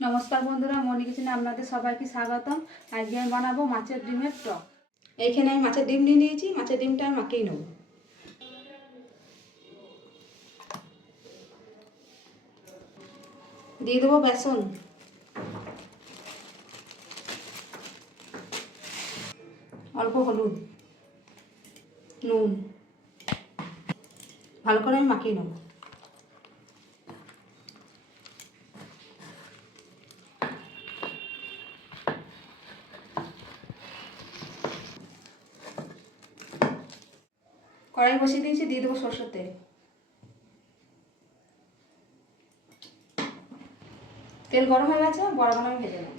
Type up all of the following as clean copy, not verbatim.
নমস্কার বন্ধুরা, মনি কিচেনে আপনাদের সবাইকে স্বাগতম। আজকে আমি বানাবো মাছের ডিমের টক। এইখানে আমি মাছের ডিম নিয়ে নিয়েছি, মাছের ডিমটা আমি মাখিয়ে নেব। দিয়ে দেবো বেসন, অল্প হলুদ, নুন, ভালো করে আমি মাখিয়ে নেব। কড়াই বসিয়ে দিয়েছি, দিয়ে দেবো সরষের তেল। তেল গরম হয়ে গেছে, বড়াগুলো আমি ভেজে নেব।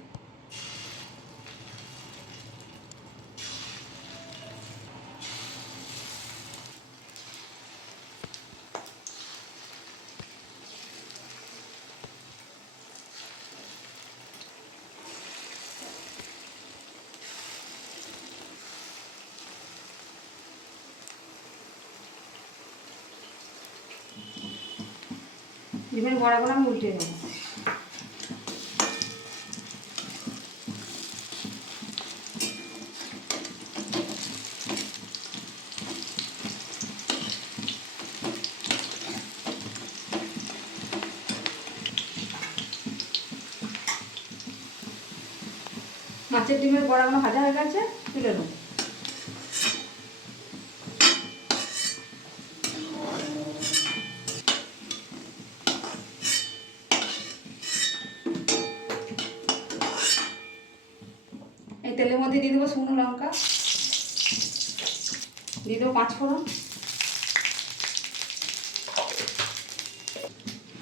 ডিমের বড়াগুলো আমি উল্টে নেব। মাছের ডিমের বড়াগুলো ভাজা হয়ে গেছে, তুলে নেব। এই তেলের মধ্যে দিয়ে দেবো শুকনো লঙ্কা, দিয়ে দেবো 5 ফোড়ন।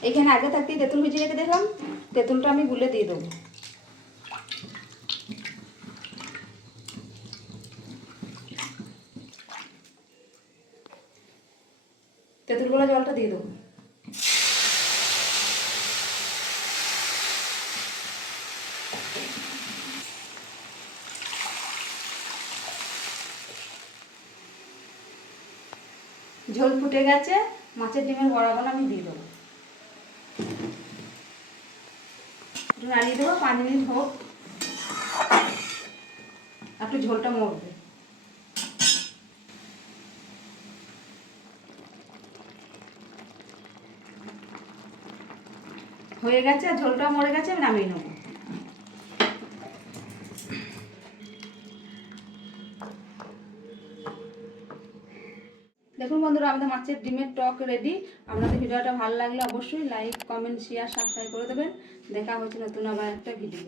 এখানে আগে থাকতেই তেঁতুল ভিজিয়ে রেখে দিলাম, তেঁতুলটা আমি গুলে দিয়ে দেবো। তেঁতুল গোলা জলটা দিয়ে দেবো। ঝোল ফুটে গেছে, মাছের ডিমের বড়াগুলো আমি দিয়ে দেবো। একটু নাড়িয়ে দেবো, 5 মিনিট হোক, একটু ঝোলটা মরবে। হয়ে গেছে, ঝোলটা মরে গেছে, আমি নামিয়ে নেবো। দেখুন বন্ধুরা, আমাদের মাছের ডিমের টক রেডি। আপনাদের ভিডিওটা ভালো লাগলে অবশ্যই লাইক, কমেন্ট, শেয়ার, সাবস্ক্রাইব করে দেবেন। দেখা হচ্ছে নতুন আবার একটা ভিডিও।